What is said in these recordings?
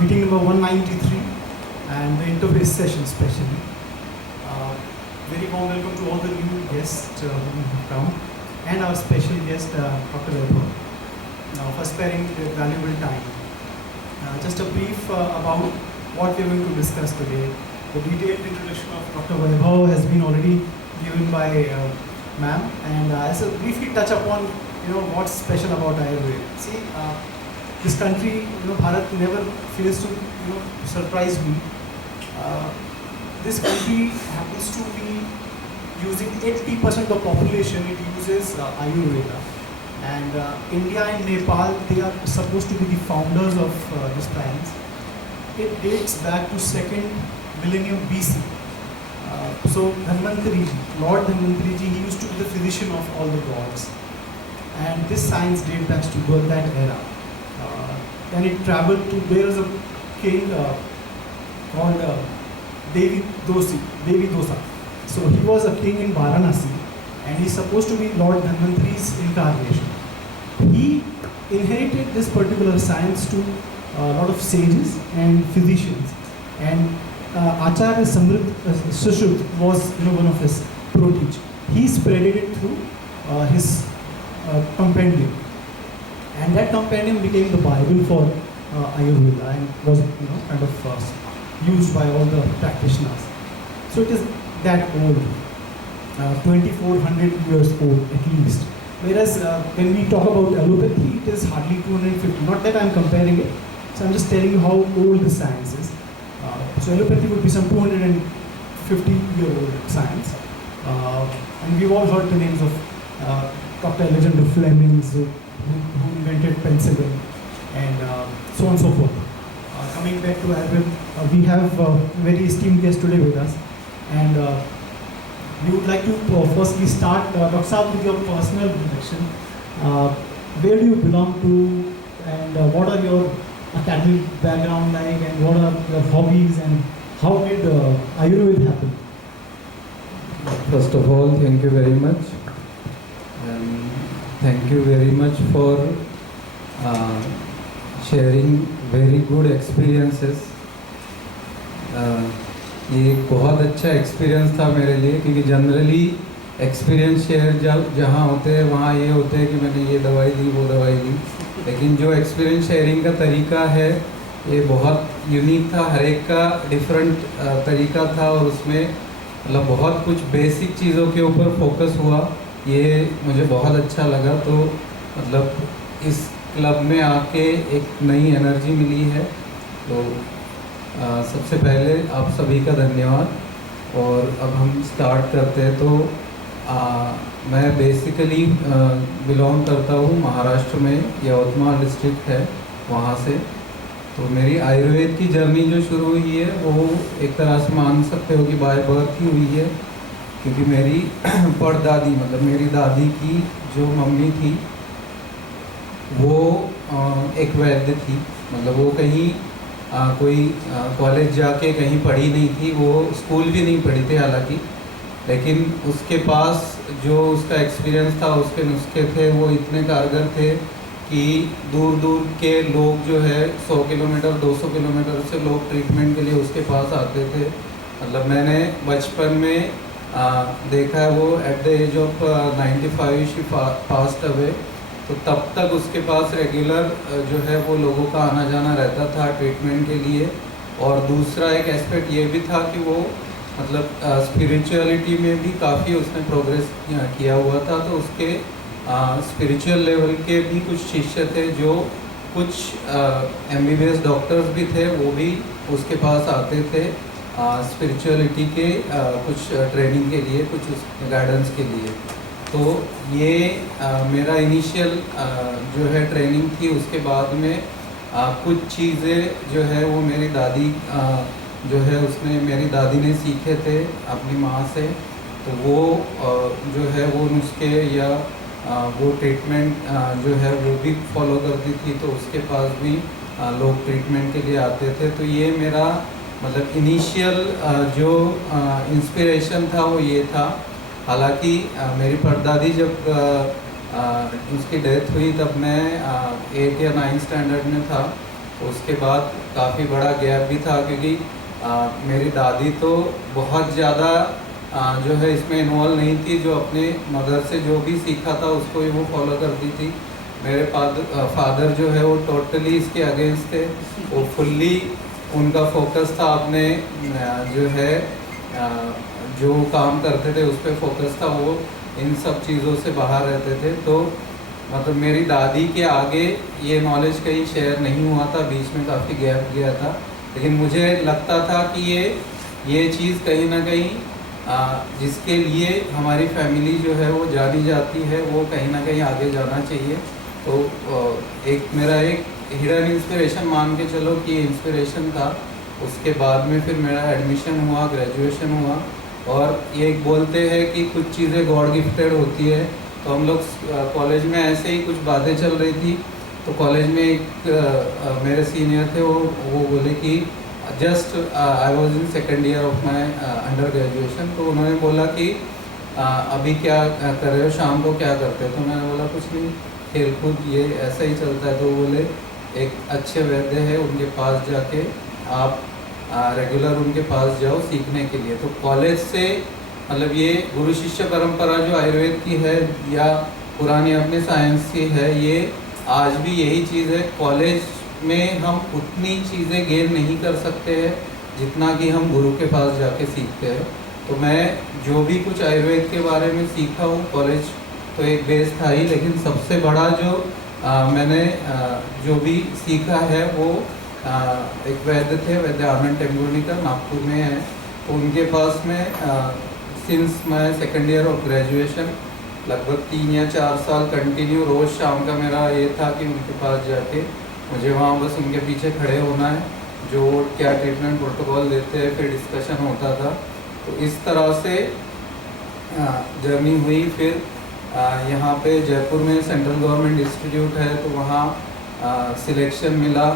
Meeting number 193 and the interface session especially. Very warm welcome to all the new guests who have come and our special guest Dr. Vaibhav for sparing their valuable time. Just a brief about what we are going to discuss today. The detailed introduction of Dr. Vaibhav has been already given by ma'am, and I'll briefly touch upon what's special about Ayurveda. See, this country, Bharat never fails to surprise me. This country happens to be using 80% of the population. It uses Ayurveda, and India and Nepal, they are supposed to be the founders of this science. It dates back to 2nd millennium BC. So Dhanvantari, Lord Dhanvantari ji, he used to be the physician of all the gods, and this science dates back to that era. Then it traveled to, there is a king called Devi Dosa. So he was a king in Varanasi, and he's supposed to be Lord Dhanvantari's incarnation. He inherited this particular science to a lot of sages and physicians, and Acharya Sushruta was one of his protege. He spread it through his compendium, and that compendium became the Bible for Ayurveda and was kind of used by all the practitioners. So it is that old, 2400 years old at least. Whereas when we talk about allopathy, it is hardly 250. Not that I am comparing it, so I am just telling you how old the science is. So allopathy would be some 250-year-old science. And we've all heard the names of Dr. Alexander Fleming, who invented penicillin, and so on and so forth. Coming back to Ayurveda, we have a very esteemed guest today with us, and we would like to firstly start, Dr. Saab, with your personal introduction. Where do you belong to, and what are your academic background like, and what are your hobbies, and how did Ayurveda happen? First of all, thank you very much. And thank you very much for sharing very good experiences. ये एक बहुत अच्छा experience था मेरे लिए, क्योंकि generally experience share जहाँ होते हैं वहाँ ये होते हैं कि मैंने ये दवाई ली, वो दवाई ली, लेकिन जो एक्सपीरियंस शेयरिंग का तरीका है ये बहुत यूनिक था. हर एक का डिफरेंट तरीका था, और उसमें मतलब बहुत कुछ बेसिक चीज़ों के ऊपर फोकस हुआ. ये मुझे बहुत अच्छा लगा. तो मतलब इस क्लब में आके एक नई एनर्जी मिली है. तो सबसे पहले आप सभी का धन्यवाद. और अब हम स्टार्ट करते हैं. तो मैं बेसिकली बिलोंग करता हूँ महाराष्ट्र में, यवतमाल डिस्ट्रिक्ट है वहाँ से. तो मेरी आयुर्वेद की जर्नी जो शुरू हुई है वो एक तरह से मान सकते हो कि बाय बर्थ ही हुई है, क्योंकि मेरी परदादी मतलब मेरी दादी की जो मम्मी थी वो एक वैद्य थी. मतलब वो कहीं कोई कॉलेज जाके कहीं पढ़ी नहीं थी, वो स्कूल भी नहीं पढ़ी थी हालांकि, लेकिन उसके पास जो उसका एक्सपीरियंस था, उसके नुस्खे थे, वो इतने कारगर थे कि दूर दूर के लोग जो है 100 किलोमीटर 200 किलोमीटर से लोग ट्रीटमेंट के लिए उसके पास आते थे. मतलब मैंने बचपन में देखा है, वो at the age of 95 she passed away. तो तब तक उसके पास रेगुलर जो है वो लोगों का आना जाना रहता था ट्रीटमेंट के लिए. और दूसरा एक एस्पेक्ट ये भी था कि वो मतलब स्पिरिचुअलिटी में भी काफ़ी उसने प्रोग्रेस किया हुआ था. तो उसके स्पिरिचुअल लेवल के भी कुछ शिष्य थे, जो कुछ MBBS डॉक्टर्स भी थे, वो भी उसके पास आते थे स्पिरिचुअलिटी के कुछ ट्रेनिंग के लिए, कुछ गाइडेंस के लिए. तो ये मेरा इनिशियल जो है ट्रेनिंग थी. उसके बाद में कुछ चीज़ें जो है वो मेरी दादी जो है उसने मेरी दादी ने सीखे थे अपनी माँ से. तो वो जो है वो नुस्खे या वो ट्रीटमेंट जो है वो भी फॉलो करती थी. तो उसके पास भी लोग ट्रीटमेंट के लिए आते थे. तो ये मेरा मतलब इनिशियल जो इंस्पिरेशन था वो ये था. हालांकि मेरी परदादी जब उसकी डेथ हुई तब मैं 8 या 9 स्टैंडर्ड में था. उसके बाद काफ़ी बड़ा गैप भी था, क्योंकि मेरी दादी तो बहुत ज़्यादा जो है इसमें इन्वॉल्व नहीं थी, जो अपने मदर से जो भी सीखा था उसको ही वो फॉलो करती थी। मेरे फादर जो है वो टोटली इसके अगेंस्ट थे, वो फुल्ली उनका फोकस था अपने जो है जो काम करते थे उस पर फोकस था, वो इन सब चीज़ों से बाहर रहते थे। तो मतलब मेरी दादी के आगे ये नॉलेज कहीं शेयर नहीं हुआ था, बीच में काफ़ी गैप गया था। लेकिन मुझे लगता था कि ये चीज़ कहीं ना कहीं जिसके लिए हमारी फैमिली जो है वो जानी जाती है, वो कहीं ना कहीं आगे जाना चाहिए। तो एक मेरा एक हिडन इंस्पिरेशन मान के चलो कि इंस्पिरेशन था। उसके बाद में फिर मेरा एडमिशन हुआ, ग्रेजुएशन हुआ, और ये एक बोलते हैं कि कुछ चीज़ें गॉड गिफ्टेड होती है। तो हम लोग कॉलेज में ऐसे ही कुछ बातें चल रही थी, तो कॉलेज में एक मेरे सीनियर थे, वो बोले कि just I was in second year of my under graduation. तो उन्होंने बोला कि अभी क्या कर रहे हो, शाम को क्या करते हो? तो मैंने बोला कुछ नहीं, खेल कूद ये ऐसा ही चलता है। तो वो बोले एक अच्छे वैद्य है, उनके पास जाके आप रेगुलर उनके पास जाओ सीखने के लिए। तो कॉलेज से मतलब ये गुरु शिष्य परंपरा जो आयुर्वेद की है या पुरानी अपने साइंस की है, ये आज भी यही चीज़ है। कॉलेज में हम उतनी चीज़ें गेन नहीं कर सकते हैं जितना कि हम गुरु के पास जाके सीखते हैं। तो मैं जो भी कुछ आयुर्वेद के बारे में सीखा हूँ, कॉलेज तो एक बेस था ही, लेकिन सबसे बड़ा जो मैंने जो भी सीखा है वो एक वैद्य थे, वैद्य आनंद टेंगुर्निकर, नागपुर में है। तो उनके पास में सिंस मैं सेकेंड ईयर ऑफ ग्रेजुएशन लगभग 3 या 4 साल कंटिन्यू रोज़ शाम का मेरा ये था कि उनके पास जाके मुझे वहाँ बस उनके पीछे खड़े होना है, जो क्या ट्रीटमेंट प्रोटोकॉल देते हैं, फिर डिस्कशन होता था। तो इस तरह से जर्नी हुई। फिर यहाँ पे जयपुर में सेंट्रल गवर्नमेंट इंस्टीट्यूट है, तो वहाँ सिलेक्शन मिला,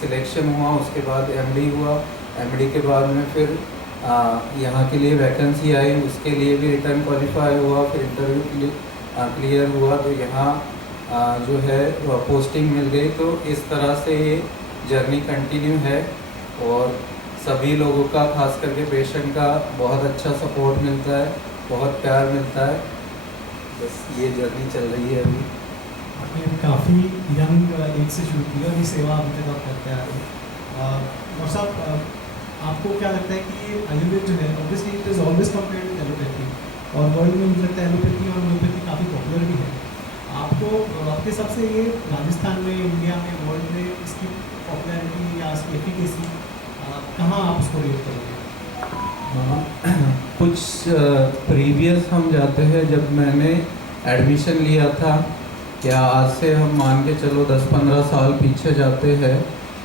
सिलेक्शन हुआ, उसके बाद एमडी हुआ। एमडी के बाद में फिर यहाँ के लिए वैकेंसी आई, उसके लिए भी रिटर्न क्वालिफाई हुआ, फिर इंटरव्यू के लिए क्लियर हुआ, तो यहाँ जो है पोस्टिंग मिल गई। तो इस तरह से ये जर्नी कंटिन्यू है, और सभी लोगों का, खास करके पेशेंट का बहुत अच्छा सपोर्ट मिलता है, बहुत प्यार मिलता है। बस ये जर्नी चल रही है अभी। आपने काफ़ी यंग एज से शुरू की और ये सेवा अभी तक आप करते आ रहे हो। डॉक्टर साहब, आपको क्या लगता है कि आयुर्वेद जो है, obviously it is always compared with allopathy, और वर्ल्ड में मुझे लगता है एलोपैथी और होम्योपैथी काफ़ी पॉपुलर भी है। आपको आपके हिसाब से ये राजस्थान में, इंडिया में, वर्ल्ड में इसकी पॉपुलैरिटी या इसकी एफिकेसी कहाँ आप उसको रेट करोगे? कुछ प्रीवियस हम जाते हैं, जब मैंने एडमिशन लिया था, या आज से हम मान के चलो 10-15 साल पीछे जाते हैं,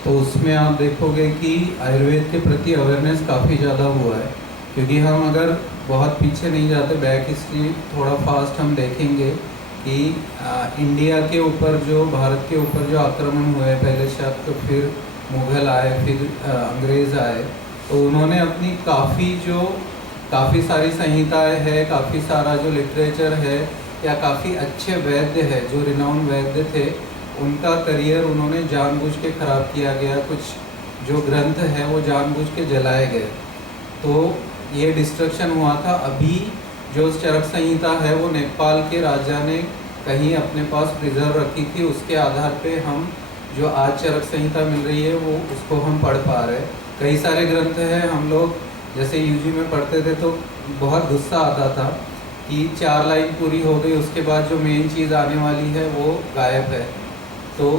तो उसमें आप देखोगे कि आयुर्वेद के प्रति अवेयरनेस काफ़ी ज़्यादा हुआ है। क्योंकि हम अगर बहुत पीछे नहीं जाते, बैक हिस्ट्री थोड़ा फास्ट हम देखेंगे कि इंडिया के ऊपर जो, भारत के ऊपर जो आक्रमण हुए, पहले शक, फिर मुग़ल आए, फिर अंग्रेज़ आए, तो उन्होंने अपनी काफ़ी सारी संहिताएं है, काफ़ी सारा जो लिटरेचर है, या काफ़ी अच्छे वैद्य है जो रिनाउंड वैद्य थे, उनका करियर उन्होंने जानबूझ के ख़राब किया गया। कुछ जो ग्रंथ है वो जानबूझ के जलाए गए, तो ये डिस्ट्रक्शन हुआ था। अभी जो चरक संहिता है वो नेपाल के राजा ने कहीं अपने पास प्रिजर्व रखी थी, उसके आधार पे हम जो आज चरक संहिता मिल रही है वो उसको हम पढ़ पा रहे हैं। कई सारे ग्रंथ हैं, हम लोग जैसे यूजी में पढ़ते थे तो बहुत गुस्सा आता था कि 4 लाइन पूरी हो गई, उसके बाद जो मेन चीज़ आने वाली है वो गायब है। तो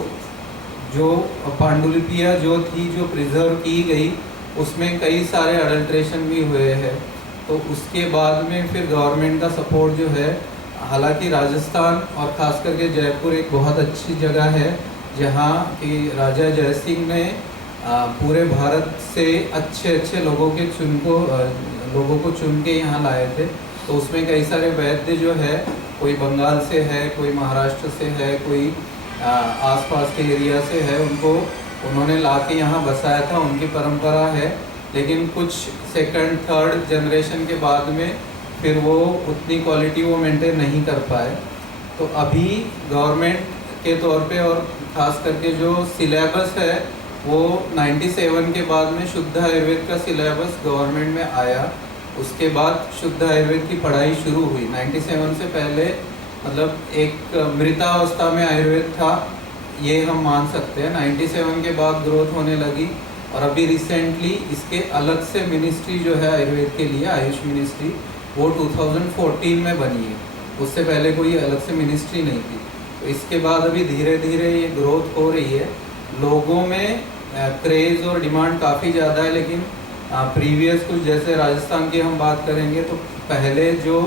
जो पांडुलिपियाँ जो थी, जो प्रिजर्व की गई, उसमें कई सारे अडल्ट्रेशन भी हुए हैं। तो उसके बाद में फिर गवर्नमेंट का सपोर्ट जो है, हालांकि राजस्थान और ख़ास करके जयपुर एक बहुत अच्छी जगह है, जहाँ कि राजा जय सिंह ने पूरे भारत से अच्छे लोगों को चुन के यहाँ लाए थे। तो उसमें कई सारे वैद्य जो है, कोई बंगाल से है, कोई महाराष्ट्र से है, कोई आसपास के एरिया से है, उन्होंने ला के यहाँ बसाया था, उनकी परंपरा है। लेकिन कुछ सेकंड थर्ड जनरेशन के बाद में फिर वो उतनी क्वालिटी वो मेंटेन नहीं कर पाए। तो अभी गवर्नमेंट के तौर पे, और ख़ास करके जो सिलेबस है वो 97 के बाद में शुद्ध आयुर्वेद का सिलेबस गवर्नमेंट में आया। उसके बाद शुद्ध आयुर्वेद की पढ़ाई शुरू हुई। 97 से पहले मतलब एक मृतावस्था में आयुर्वेद था, ये हम मान सकते हैं। 97 के बाद ग्रोथ होने लगी और अभी रिसेंटली इसके अलग से मिनिस्ट्री जो है आयुर्वेद के लिए, आयुष मिनिस्ट्री, वो 2014 में बनी है। उससे पहले कोई अलग से मिनिस्ट्री नहीं थी। तो इसके बाद अभी धीरे धीरे ये ग्रोथ हो रही है। लोगों में क्रेज़ और डिमांड काफ़ी ज़्यादा है, लेकिन प्रीवियस कुछ जैसे राजस्थान की हम बात करेंगे तो पहले जो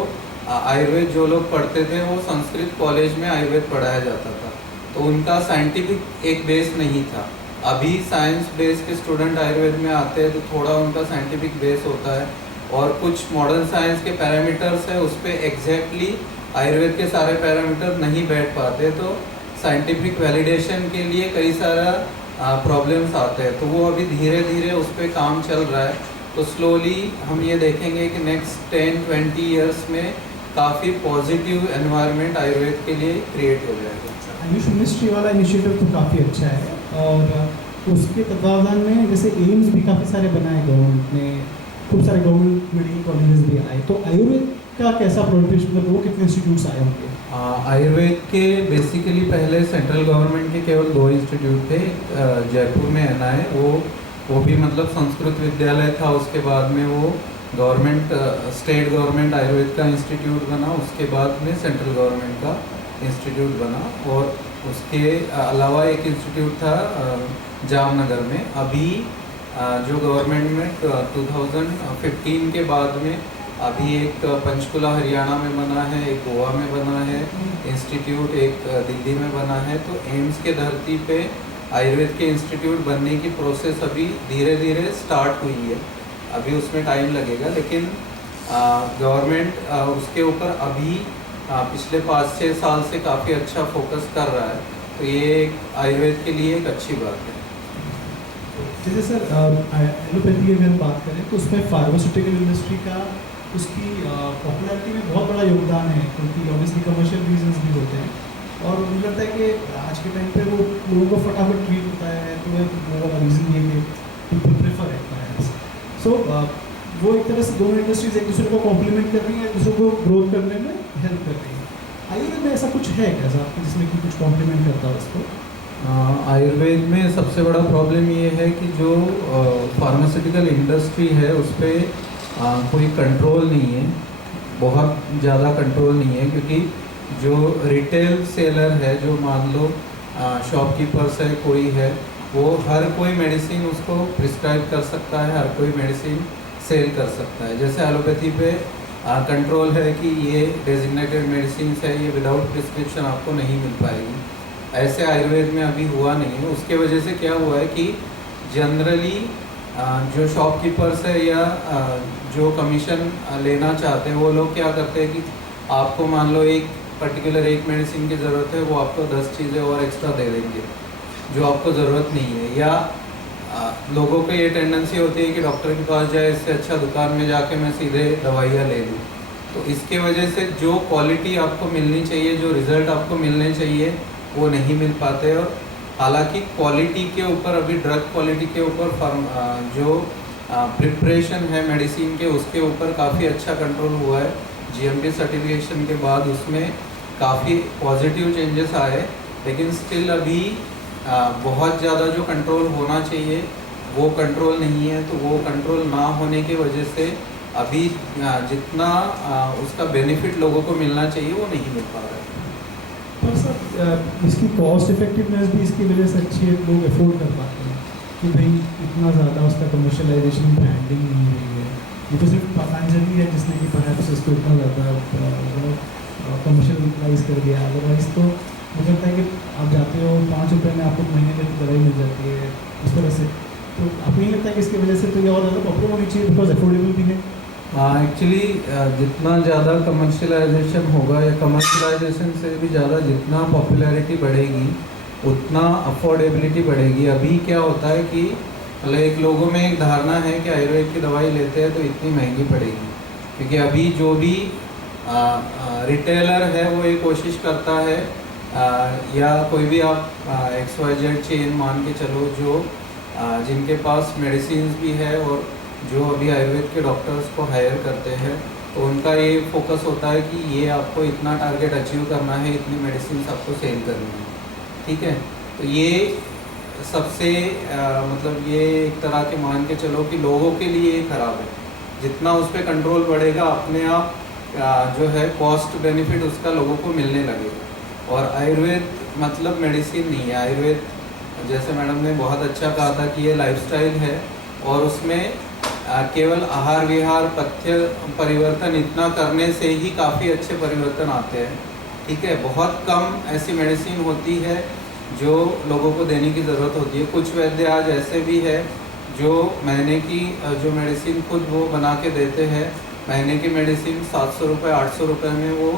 आयुर्वेद जो लोग पढ़ते थे वो संस्कृत कॉलेज में आयुर्वेद पढ़ाया जाता था, तो उनका साइंटिफिक एक बेस नहीं था। अभी साइंस बेस के स्टूडेंट आयुर्वेद में आते हैं तो थोड़ा उनका साइंटिफिक बेस होता है और कुछ मॉडर्न साइंस के पैरामीटर्स है उस पर एग्जैक्टली आयुर्वेद के सारे पैरामीटर नहीं बैठ पाते, तो साइंटिफिक वैलिडेशन के लिए कई सारा प्रॉब्लम्स आते हैं। तो वो अभी धीरे धीरे उस पर काम चल रहा है। तो स्लोली हम ये देखेंगे कि नेक्स्ट 10-20 ईयर्स में काफ़ी पॉजिटिव एनवायरनमेंट आयुर्वेद के लिए क्रिएट हो जाएगा। आयुष मिनिस्ट्री वाला इनिशिएटिव तो काफ़ी अच्छा है और उसके तत्वावधान में जैसे एम्स भी काफ़ी सारे बनाए गवर्नमेंट ने, खूब सारे गवर्नमेंट मेडिकल कॉलेजेस भी आए। तो आयुर्वेद का कैसा प्रोग्रेस, मतलब वो कितने इंस्टीट्यूट्स आए होंगे? आयुर्वेद के बेसिकली पहले सेंट्रल गवर्नमेंट के केवल 2 इंस्टीट्यूट थे। जयपुर में एनआई, वो भी मतलब संस्कृत विद्यालय था। उसके बाद में वो गवर्नमेंट स्टेट गवर्नमेंट आयुर्वेद का इंस्टीट्यूट बना। उसके बाद में सेंट्रल गवर्नमेंट का इंस्टीट्यूट बना और उसके अलावा एक इंस्टीट्यूट था जामनगर में। अभी जो गवर्नमेंट में 2015 के बाद में अभी एक पंचकुला हरियाणा में बना है, एक गोवा में बना है इंस्टीट्यूट, एक दिल्ली में बना है। तो एम्स के धरती पे आयुर्वेद के इंस्टीट्यूट बनने की प्रोसेस अभी धीरे धीरे स्टार्ट हुई है। अभी उसमें टाइम लगेगा, लेकिन गवर्नमेंट उसके ऊपर अभी पिछले 5-6 साल से काफ़ी अच्छा फोकस कर रहा है। तो ये आयुर्वेद के लिए एक अच्छी बात है। जैसे सर एलोपैथी की अगर हम बात करें तो उसमें फार्मास्यूटिकल इंडस्ट्री का उसकी पॉपुलैरिटी में बहुत बड़ा योगदान है, क्योंकि ऑब्वियसली कमर्शियल रीजंस भी होते हैं और मुझे लगता है कि आज के टाइम पे वो लोगों को फटाफट ट्रीट होता है, तो वो वाला रीज़न ये कि पीपल प्रेफर है। सो वो एक तरह से दोनों इंडस्ट्रीज एक दूसरे को कॉम्प्लीमेंट कर रही हैं, एक दूसरे को ग्रोथ करने में हेल्प कर रही है। आयुर्वेद में ऐसा कुछ है क्या साहब जिसमें कि कुछ कॉम्प्लीमेंट करता है उसको? आयुर्वेद में सबसे बड़ा प्रॉब्लम ये है कि जो फार्मास्यूटिकल इंडस्ट्री है उस पर कोई कंट्रोल नहीं है, बहुत ज़्यादा कंट्रोल नहीं है। क्योंकि जो रिटेल सेलर है, जो मान लो शॉपकीपर्स है, कोई है, वो हर कोई मेडिसिन उसको प्रिस्क्राइब कर सकता है, हर कोई मेडिसिन सेल कर सकता है। जैसे एलोपैथी पे कंट्रोल है कि ये डेजिग्नेटेड मेडिसिन है, ये विदाउट प्रिस्क्रिप्शन आपको नहीं मिल पाएगी। ऐसे आयुर्वेद में अभी हुआ नहीं है। उसके वजह से क्या हुआ है कि जनरली जो शॉपकीपर्स है या जो कमीशन लेना चाहते हैं वो लोग क्या करते हैं कि आपको मान लो एक पर्टिकुलर एक मेडिसिन की ज़रूरत है, वो आपको 10 चीज़ें और एक्स्ट्रा दे देंगे जो आपको ज़रूरत नहीं है। या लोगों को ये टेंडेंसी होती है कि डॉक्टर के पास जाए, इससे अच्छा दुकान में जाके मैं सीधे दवाइयाँ ले लूँ। तो इसके वजह से जो क्वालिटी आपको मिलनी चाहिए, जो रिज़ल्ट आपको मिलने चाहिए, वो नहीं मिल पाते। और हालांकि क्वालिटी के ऊपर, अभी ड्रग क्वालिटी के ऊपर जो प्रिपरेशन है मेडिसिन के, उसके ऊपर काफ़ी अच्छा कंट्रोल हुआ है। जीएमटी सर्टिफिकेशन के बाद उसमें काफ़ी पॉजिटिव चेंजेस आए, लेकिन स्टिल अभी बहुत ज़्यादा जो कंट्रोल होना चाहिए वो कंट्रोल नहीं है। तो वो कंट्रोल ना होने की वजह से अभी जितना उसका बेनिफिट लोगों को मिलना चाहिए वो नहीं मिल पा रहा है। तो सर इसकी कॉस्ट इफेक्टिवनेस भी इसकी वजह से अच्छी है, लोग अफोर्ड कर पाते हैं कि भाई इतना ज़्यादा उसका कमर्शलाइजेशन ब्रांडिंग नहीं हुई है। ये तो सिर्फ पतंजलि है जिसने कि परहैप्स इसको इतना ज़्यादा कमर्शलाइज कर दिया। अदरवाइज़ तो मुझे लगता है कि आप जाते हो 5 रुपये में आपको महीने में दवाई मिल जाती है इस तरह से। तो आपको नहीं लगता है कि इसकी वजह से तो ये और ज़्यादा पॉपुलर होनी चाहिए बिकॉज अफोर्डेबल भी है? एक्चुअली जितना ज़्यादा कमर्शलाइजेशन होगा या कमर्शलाइजेशन से भी ज़्यादा जितना पॉपुलैरिटी बढ़ेगी उतना अफोर्डेबिलिटी बढ़ेगी। अभी क्या होता है कि मतलब एक लोगों में एक धारणा है कि आयुर्वेद की दवाई लेते हैं तो इतनी महंगी पड़ेगी, क्योंकि अभी जो भी रिटेलर है वो ये कोशिश करता है या कोई भी आप XYZ चेन मान के चलो जो जिनके पास मेडिसिन भी है और जो अभी आयुर्वेद के डॉक्टर्स को हायर करते हैं, तो उनका ये फोकस होता है कि ये आपको इतना टारगेट अचीव करना है, इतनी मेडिसिन आपको सेल करनी है, ठीक है। तो ये सबसे मतलब ये एक तरह के मान के चलो कि लोगों के लिए ये ख़राब है। जितना उस पर कंट्रोल बढ़ेगा, अपने आप जो है कॉस्ट बेनिफिट उसका लोगों को मिलने लगेगा। और आयुर्वेद मतलब मेडिसिन नहीं है। आयुर्वेद, जैसे मैडम ने बहुत अच्छा कहा था कि ये लाइफस्टाइल है, और उसमें केवल आहार विहार पथ्य परिवर्तन इतना करने से ही काफ़ी अच्छे परिवर्तन आते हैं, ठीक है। बहुत कम ऐसी मेडिसिन होती है जो लोगों को देने की ज़रूरत होती है। कुछ वैद्य आज ऐसे भी है जो महीने की जो मेडिसिन खुद वो बना के देते हैं। महीने की मेडिसिन 700 रुपये 800 रुपये में वो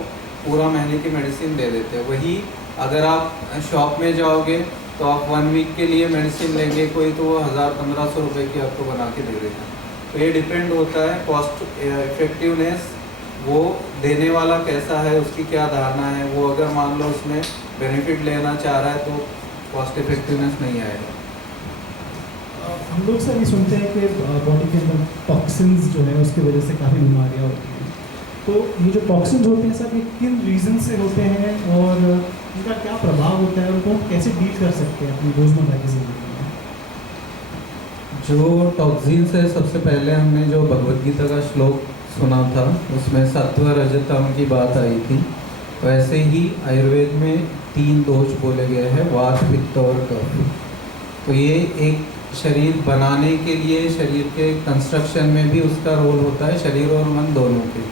पूरा महीने की मेडिसिन दे देते हैं। वही अगर आप शॉप में जाओगे तो आप 1 वीक के लिए मेडिसिन लेंगे कोई, तो वो 1000-1500 रुपये की आपको बना के दे देगा। तो ये डिपेंड होता है कॉस्ट इफेक्टिवनेस, वो देने वाला कैसा है, उसकी क्या धारणा है। वो अगर मान लो उसमें बेनिफिट लेना चाह रहा है तो कॉस्ट इफेक्टिवनेस नहीं आएगा। हम लोग सर ये सुनते हैं कि बॉडी के अंदर टॉक्सिन्स जो है उसकी वजह से काफ़ी बीमारियाँ होती हैं। तो ये जो टॉक्सिन्स होते हैं सर, ये किन रीज़न से होते हैं और इनका क्या प्रभाव होता है, उनको हम कैसे डील कर सकते हैं अपनी रोज़मर्रा की ज़िंदगी में? जो टॉक्सिन्स है, सबसे पहले हमने जो भगवद गीता का श्लोक सुना था उसमें सत्व रजतम की बात आई थी। तो ऐसे ही आयुर्वेद में 3 दोष बोले गए हैं, वात पित्त और कफ। तो ये एक शरीर बनाने के लिए, शरीर के कंस्ट्रक्शन में भी उसका रोल होता है, शरीर और मन दोनों के।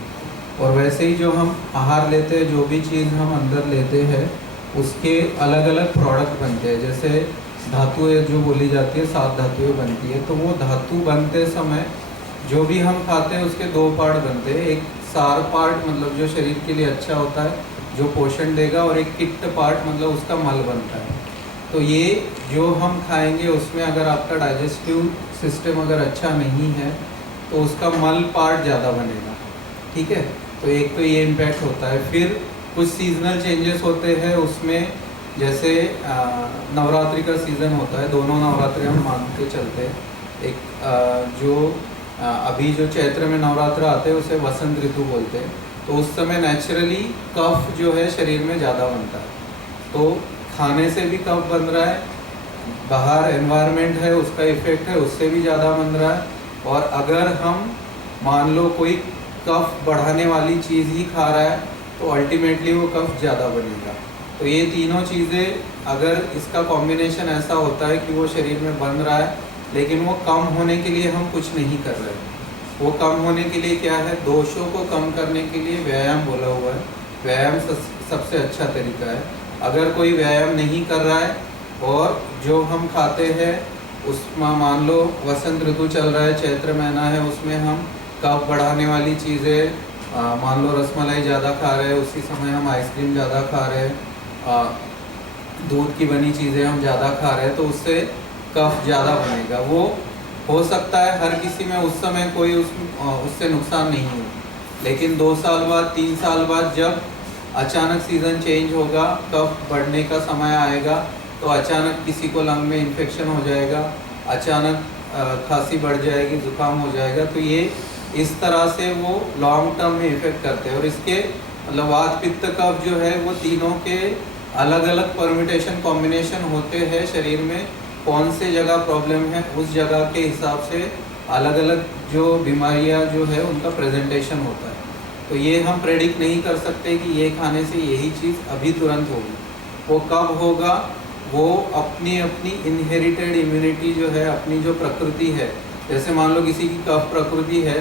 और वैसे ही जो हम आहार लेते हैं, जो भी चीज़ हम अंदर लेते हैं, उसके अलग अलग प्रोडक्ट बनते हैं। जैसे धातुएं जो बोली जाती है, 7 धातुएं बनती है। तो वो धातु बनते समय जो भी हम खाते हैं उसके 2 पार्ट बनते हैं। एक सार पार्ट मतलब जो शरीर के लिए अच्छा होता है, जो पोषण देगा, और एक किट्ट पार्ट मतलब उसका मल बनता है। तो ये जो हम खाएंगे उसमें अगर आपका डाइजेस्टिव सिस्टम अगर अच्छा नहीं है तो उसका मल पार्ट ज़्यादा बनेगा, ठीक है। तो एक तो ये इम्पैक्ट होता है। फिर कुछ सीजनल चेंजेस होते हैं उसमें, जैसे नवरात्रि का सीज़न होता है, दोनों नवरात्रि हम मान के चलते हैं। एक जो अभी जो चैत्र में नवरात्र आते हैं उसे वसंत ऋतु बोलते हैं। तो उस समय नेचुरली कफ जो है शरीर में ज़्यादा बनता है। तो खाने से भी कफ बन रहा है, बाहर एनवायरनमेंट है उसका इफेक्ट है, उससे भी ज़्यादा बन रहा है। और अगर हम मान लो कोई कफ बढ़ाने वाली चीज़ ही खा रहा है तो अल्टीमेटली वो कफ ज़्यादा बनेगा। तो ये तीनों चीज़ें अगर इसका कॉम्बिनेशन ऐसा होता है कि वो शरीर में बन रहा है, लेकिन वो कम होने के लिए हम कुछ नहीं कर रहे। वो कम होने के लिए क्या है, दोषों को कम करने के लिए व्यायाम बोला हुआ है। व्यायाम सबसे अच्छा तरीका है। अगर कोई व्यायाम नहीं कर रहा है और जो हम खाते हैं उसमें मान लो वसंत ऋतु चल रहा है, चैत्र महीना है, उसमें हम कफ बढ़ाने वाली चीज़ें, मान लो रसमलाई ज़्यादा खा रहे हैं, उसी समय हम आइसक्रीम ज़्यादा खा रहे हैं, दूध की बनी चीज़ें हम ज़्यादा खा रहे हैं, तो उससे कफ ज़्यादा बनेगा। वो हो सकता है हर किसी में उस समय कोई उससे नुकसान नहीं हो, लेकिन 2 साल बाद 3 साल बाद जब अचानक सीज़न चेंज होगा, कफ बढ़ने का समय आएगा, तो अचानक किसी को लंग में इन्फेक्शन हो जाएगा, अचानक खांसी बढ़ जाएगी, जुकाम हो जाएगा। तो ये इस तरह से वो लॉन्ग टर्म में इफ़ेक्ट करते हैं। और इसके मतलब वात पित्त कफ जो है वो तीनों के अलग अलग परम्यूटेशन कॉम्बिनेशन होते हैं शरीर में। कौन से जगह प्रॉब्लम है उस जगह के हिसाब से अलग अलग जो बीमारियां जो है उनका प्रेजेंटेशन होता है। तो ये हम प्रेडिक्ट नहीं कर सकते कि ये खाने से यही चीज़ अभी तुरंत होगी। वो कब होगा, वो अपनी अपनी इनहेरिटेड इम्यूनिटी जो है, अपनी जो प्रकृति है, जैसे मान लो किसी की कफ प्रकृति है,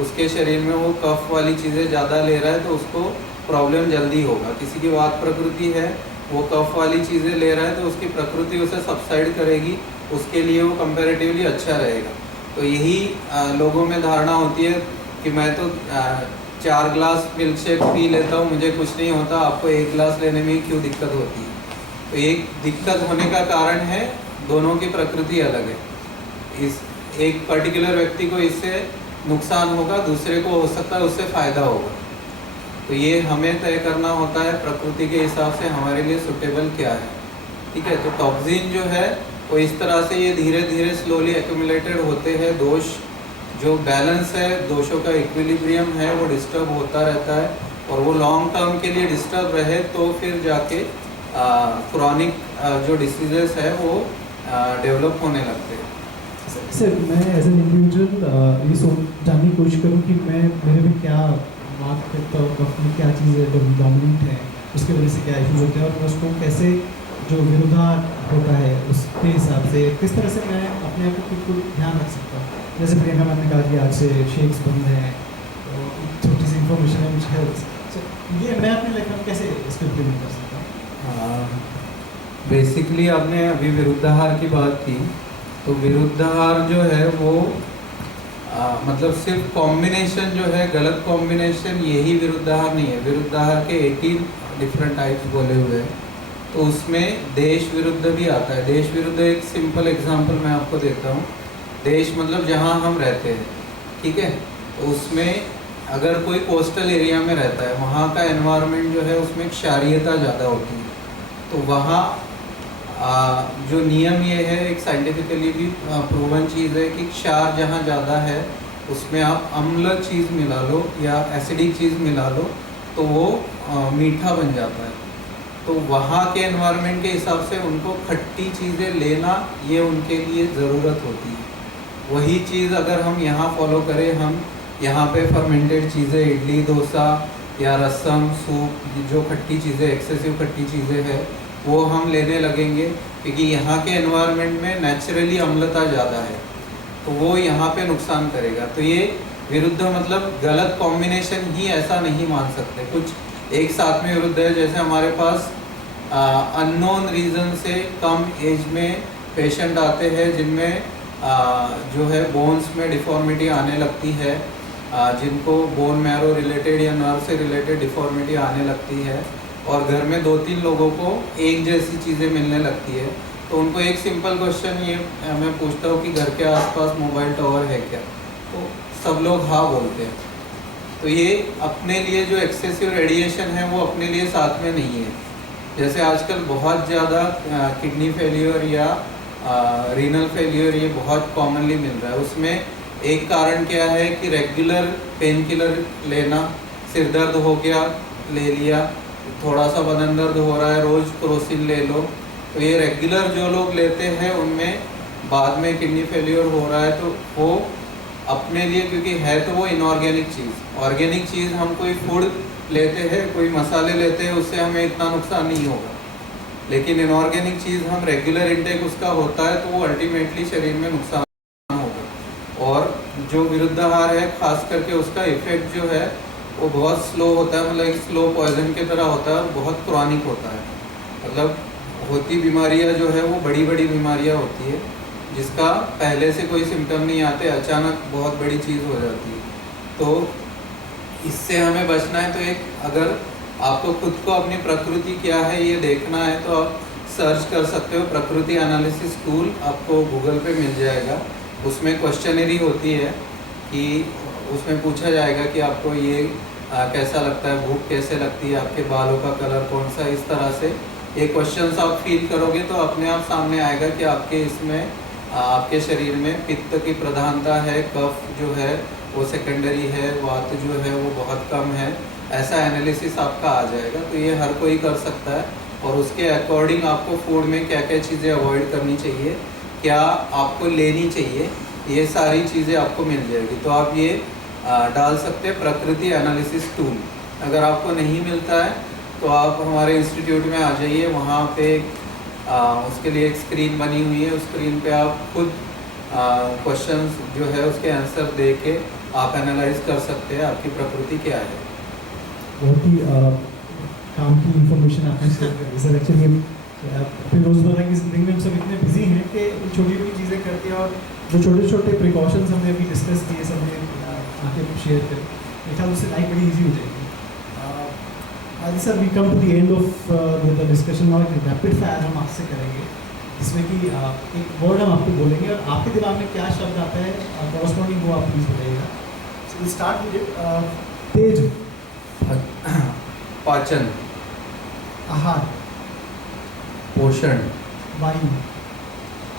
उसके शरीर में वो कफ वाली चीज़ें ज़्यादा ले रहा है तो उसको प्रॉब्लम जल्दी होगा। किसी की वात प्रकृति है, वो कफ वाली चीज़ें ले रहा है तो उसकी प्रकृति उसे सबसाइड करेगी, उसके लिए वो कंपैरेटिवली अच्छा रहेगा। तो यही लोगों में धारणा होती है कि मैं तो 4 ग्लास मिल्क शेक पी लेता हूँ, मुझे कुछ नहीं होता, आपको 1 ग्लास लेने में क्यों दिक्कत होती है। तो एक दिक्कत होने का कारण है दोनों की प्रकृति अलग है। इस एक पर्टिकुलर व्यक्ति को इससे नुकसान होगा, दूसरे को हो सकता है उससे फ़ायदा होगा। तो ये हमें तय करना होता है प्रकृति के हिसाब से हमारे लिए सुटेबल क्या है, ठीक है। तो टॉक्सिन जो है तो इस तरह से ये धीरे धीरे स्लोली एक्यूमुलेटेड होते हैं दोष, जो बैलेंस है दोषों का इक्विलिब्रियम है वो डिस्टर्ब होता रहता है, और वो लॉन्ग टर्म के लिए डिस्टर्ब रहे तो फिर जाके क्रॉनिक जो डिसीजेस है वो डेवलप होने लगते हैं। सर मैं एज एन इंडिविजुअल ये जानने की कोशिश करूँ कि मैं मेरे में क्या मार्क करता हूँ, अपनी क्या चीज़ें डोमिनेंट है, उसकी वजह से क्या इशूज होते हैं, और मैं उसको कैसे जो विरोधाभास होता है उसके हिसाब से किस तरह से मैं अपने आप को बिल्कुल ध्यान रख सकता हूँ। जैसे प्रियंका मैम ने कहा कि आज से शेक्स बंद हैं, तो छोटी सी इंफॉर्मेशन है विच हेल्प्स, ये मैं अपनी लाइफ में कैसे इसको इम्प्लीमेंट कर सकता हूँ? बेसिकली आपने अभी विरुद्धाहार की बात की, तो विरुद्धाहार जो है वो मतलब सिर्फ कॉम्बिनेशन जो है गलत कॉम्बिनेशन यही विरुद्धाहार नहीं है। विरुद्धाहार के 18 डिफरेंट टाइप्स बोले हुए हैं, तो उसमें देश विरुद्ध भी आता है। देश विरुद्ध एक सिंपल एग्जांपल मैं आपको देता हूँ। देश मतलब जहाँ हम रहते हैं, ठीक है, तो उसमें अगर कोई कोस्टल एरिया में रहता है, वहाँ का एनवायरनमेंट जो है उसमें क्षारीयता ज़्यादा होती है, तो वहाँ जो नियम ये है, एक साइंटिफिकली भी प्रूवन चीज़ है कि क्षार जहाँ ज़्यादा है उसमें आप अम्ल चीज़ मिला लो या एसिडिक चीज़ मिला लो तो वो मीठा बन जाता है। तो वहाँ के एनवायरनमेंट के हिसाब से उनको खट्टी चीज़ें लेना ये उनके लिए ज़रूरत होती है। वही चीज़ अगर हम यहाँ फॉलो करें, हम यहाँ पे फर्मेंटेड चीज़ें, इडली डोसा या रसम सूप, जो खट्टी चीज़ें, एक्सेसिव खट्टी चीज़ें हैं, वो हम लेने लगेंगे क्योंकि यहाँ के एनवायरनमेंट में नेचुरली अम्लता ज़्यादा है, तो वो यहाँ पे नुकसान करेगा। तो ये विरुद्ध मतलब गलत कॉम्बिनेशन ही ऐसा नहीं मान सकते, कुछ एक साथ में विरुद्ध है। जैसे हमारे पास अननोन रीज़न से कम एज में पेशेंट आते हैं जिनमें जो है बोन्स में डिफॉर्मिटी आने लगती है, जिनको बोन मैरो रिलेटेड या नर्व से रिलेटेड डिफॉर्मिटी आने लगती है, और घर में 2-3 लोगों को एक जैसी चीज़ें मिलने लगती है, तो उनको एक सिंपल क्वेश्चन ये मैं पूछता हूँ कि घर के आसपास मोबाइल टावर है क्या, तो सब लोग हाँ बोलते हैं। तो ये अपने लिए जो एक्सेसिव रेडिएशन है वो अपने लिए साथ में नहीं है। जैसे आजकल बहुत ज़्यादा किडनी फेलियर या रीनल फेलियर ये बहुत कॉमनली मिल रहा है। उसमें एक कारण क्या है कि रेगुलर पेन किलर लेना, सिर दर्द हो गया ले लिया, थोड़ा सा बदन दर्द हो रहा है रोज़ क्रोसिन ले लो, तो ये रेगुलर जो लोग लेते हैं उनमें बाद में किडनी फेलियर हो रहा है। तो वो अपने लिए, क्योंकि है तो वो इनऑर्गेनिक चीज़, ऑर्गेनिक चीज़ हम कोई फूड लेते हैं, कोई मसाले लेते हैं, उससे हमें इतना नुकसान नहीं होगा, लेकिन इनऑर्गेनिक चीज़ हम रेगुलर इंटेक उसका होता है तो वो अल्टीमेटली शरीर में नुकसान होगा। और जो विरुद्धाहार है खास करके उसका इफेक्ट जो है वो बहुत स्लो होता है, मतलब एक स्लो पॉइजन की तरह होता है और बहुत क्रॉनिक होता है। मतलब होती बीमारियां जो है वो बड़ी बड़ी बीमारियां होती है जिसका पहले से कोई सिम्टम नहीं आते, अचानक बहुत बड़ी चीज़ हो जाती है। तो इससे हमें बचना है तो एक, अगर आपको खुद को अपनी प्रकृति क्या है ये देखना है तो आप सर्च कर सकते हो, प्रकृति एनालिसिस टूल आपको गूगल पे मिल जाएगा। उसमें क्वेश्चनरी होती है कि उसमें पूछा जाएगा कि आपको ये कैसा लगता है, भूख कैसे लगती है, आपके बालों का कलर कौन सा, इस तरह से ये क्वेश्चंस आप फील करोगे तो अपने आप सामने आएगा कि आपके इसमें आपके शरीर में पित्त की प्रधानता है, कफ जो है वो सेकेंडरी है, वात जो है वो बहुत कम है, ऐसा एनालिसिस आपका आ जाएगा। तो ये हर कोई कर सकता है और उसके अकॉर्डिंग आपको फूड में क्या क्या चीज़ें अवॉइड करनी चाहिए, क्या आपको लेनी चाहिए, ये सारी चीज़ें आपको मिल जाएगी। तो आप ये डाल सकते हैं प्रकृति एनालिसिस टूल। अगर आपको नहीं मिलता है तो आप हमारे इंस्टीट्यूट में आ जाइए, वहाँ पे उसके लिए एक स्क्रीन बनी हुई है, उस स्क्रीन पे आप खुद क्वेश्चंस जो है उसके आंसर दे के आप एनालाइज कर सकते हैं आपकी प्रकृति क्या है। बहुत ही काम की इंफॉर्मेशन आपने शेयर करी सर। एक्चुअली अपनी रोज़मर्रा की ज़िंदगी में हम सब इतने बिजी हैं कि छोटी छोटी चीज़ें करके, और जो छोटे छोटे प्रिकॉशंस हमने अभी डिस्कस किए सब ने आके शेयर करें, मेरे ख्याल उससे लाइफ बड़ी ईजी हो जाएगी। आज sir we come to the end of the discussion. और रैपिड फायर हम आपसे करेंगे जिसमें कि एक वर्ड हम आपको बोलेंगे और आपके दिमाग में क्या शब्द आता है कॉरस्पॉन्डिंग वो आप प्लीज़ बताइएगा। सो वी स्टार्ट विद तेज, पाचन, आहार, पोषण, वायु,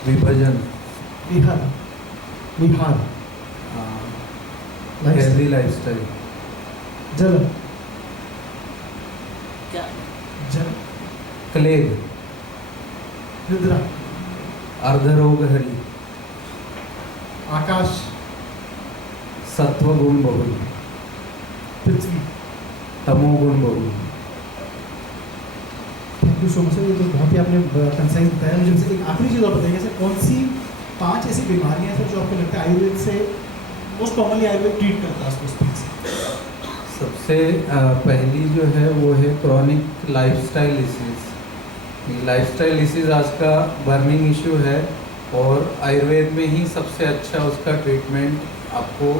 विभाजन, विहार, विहार, हेल्दी लाइफस्टाइल, जल, क्या जल, क्लेद, निद्रा, अर्धरोग हरि, आकाश, सत्वगुण बहुल, पृथ्वी। तमोगुण बहुल। Thank you so much sir, ये तो बहुत ही आपने कंसाइज बताया। मुझे हमसे एक आखिरी चीज़ और बताइए सर, कौन सी 5 ऐसी बीमारियां सर जो आपको लगता है आयुर्वेद से मोस्ट कॉमनली आयुर्वेद ट्रीट करता है उसको स्पीक से? सबसे पहली जो है वो है chronic lifestyle disease. Lifestyle disease आज का बर्निंग इशू है और आयुर्वेद में ही सबसे अच्छा उसका ट्रीटमेंट आपको,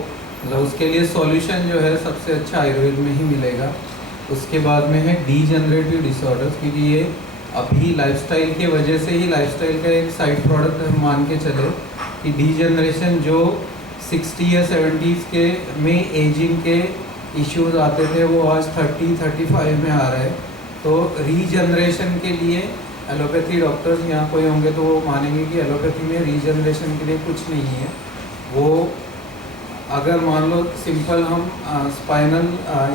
मतलब उसके लिए सॉल्यूशन जो है सबसे अच्छा आयुर्वेद में ही मिलेगा। उसके बाद में है डीजनरेटिव डिसऑर्डर्स, क्योंकि ये अभी लाइफस्टाइल के वजह से ही लाइफस्टाइल का एक साइड प्रोडक्ट हम मान के चले कि डीजनरेशन जो 60 या 70s के में एजिंग के इश्यूज आते थे वो आज 30-35 में आ रहे हैं। तो रीजनरेशन के लिए एलोपैथी डॉक्टर्स यहाँ कोई होंगे तो वो मानेंगे कि एलोपैथी में रीजनरेशन के लिए कुछ नहीं है। वो अगर मान लो सिंपल हम स्पाइनल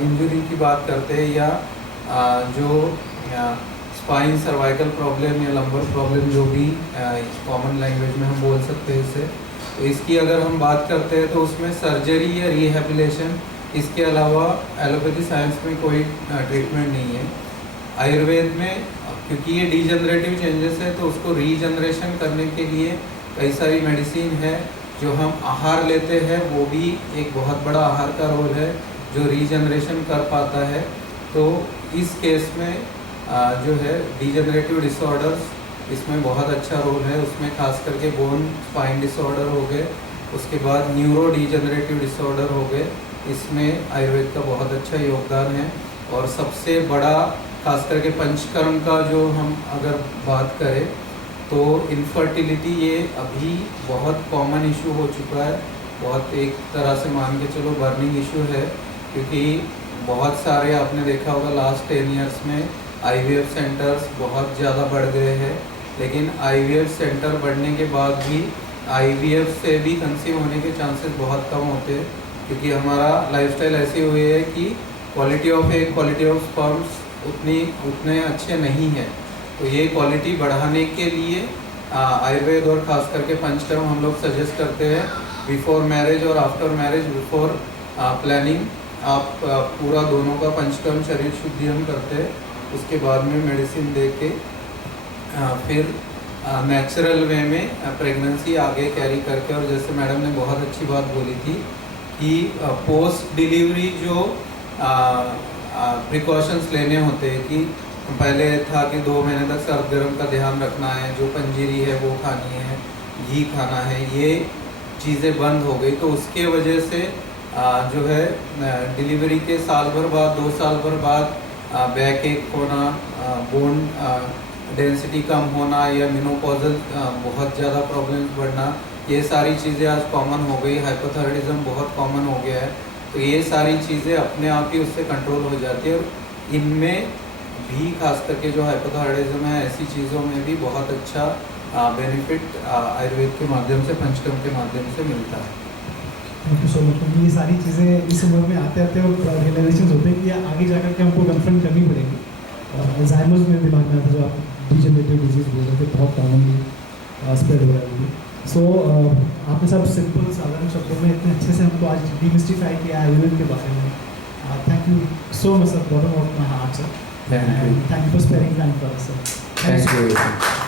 इंजरी की बात करते हैं या जो स्पाइन सर्वाइकल प्रॉब्लम या लंबर प्रॉब्लम जो भी कॉमन लैंग्वेज में हम बोल सकते हैं इसे, तो इसकी अगर हम बात करते हैं तो उसमें सर्जरी या रिहेबिलिटेशन, इसके अलावा एलोपैथी साइंस में कोई ट्रीटमेंट नहीं है। आयुर्वेद में क्योंकि ये डीजनरेटिव चेंजेस है तो उसको रीजनरेशन करने के लिए कई सारी मेडिसिन है। जो हम आहार लेते हैं वो भी एक बहुत बड़ा आहार का रोल है जो रीजनरेशन कर पाता है। तो इस केस में जो है डीजनरेटिव डिसऑर्डर्स, इसमें बहुत अच्छा रोल है। उसमें खास करके बोन स्पाइन डिसऑर्डर हो गए, उसके बाद न्यूरो डीजनरेटिव डिसऑर्डर हो गए, इसमें आयुर्वेद का बहुत अच्छा योगदान है। और सबसे बड़ा खास करके पंचकर्म का जो हम अगर बात करें तो इनफर्टिलिटी ये अभी बहुत कॉमन इशू हो चुका है, बहुत एक तरह से मान के चलो बर्निंग इशू है, क्योंकि बहुत सारे आपने देखा होगा लास्ट 10 ईयर्स में IVF सेंटर्स बहुत ज़्यादा बढ़ गए हैं। लेकिन IVF सेंटर बढ़ने के बाद भी IVF से भी कंसीव होने के चांसेस बहुत कम होते हैं, क्योंकि हमारा लाइफस्टाइल ऐसी हुई है कि quality of egg, quality of sperms उतने अच्छे नहीं है। तो ये क्वालिटी बढ़ाने के लिए आयुर्वेद और ख़ास करके पंचकर्म हम लोग सजेस्ट करते हैं। बिफोर मैरिज और आफ्टर मैरिज, बिफोर प्लानिंग आप पूरा दोनों का पंचकर्म शरीर शुद्धि हम करते हैं। उसके बाद में मेडिसिन दे के फिर नेचुरल वे में प्रेगनेंसी आगे कैरी करके, और जैसे मैडम ने बहुत अच्छी बात बोली थी कि पोस्ट डिलीवरी जो प्रिकॉशंस लेने होते हैं कि पहले था कि 2 महीने तक सर्द गर्म का ध्यान रखना है, जो पंजीरी है वो खानी है, घी खाना है, ये चीज़ें बंद हो गई। तो उसके वजह से जो है डिलीवरी के साल भर बाद, 2 साल भर बाद बैक एक होना, बोन डेंसिटी कम होना या मेनोपॉजल बहुत ज़्यादा प्रॉब्लम्स बढ़ना, ये सारी चीज़ें आज कॉमन हो गई। हाइपोथायराइडिज्म बहुत कॉमन हो गया है। तो ये सारी चीज़ें अपने आप ही उससे कंट्रोल हो जाती है। और इनमें भी खास करके जो हाइपोथायराइडिज्म है, ऐसी चीज़ों में भी बहुत अच्छा बेनिफिट आयुर्वेद के माध्यम से, पंचकर्म के माध्यम से मिलता है। Thank you so much. ये सारी चीज़ें इस उम्र में आते आते और रियलाइजेशन होते हैं कि आगे जाकर के हमको कन्फ्रंट करनी पड़ेगी। और अल्जाइमर्स में दिमाग में आता है, जो आप डीजनरेटिव डिजीज़ बोल रहे थे, बहुत कॉमनली स्प्रेड हो रहा है। सो आपने सब सिंपल साधारण शब्दों में इतने अच्छे से हमको आज डीमिस्टिफाई किया आयुर्वेद के बारे में। Thank you so much sir, bottom of my heart sir. Thank you for sparing time for us sir. Thank you.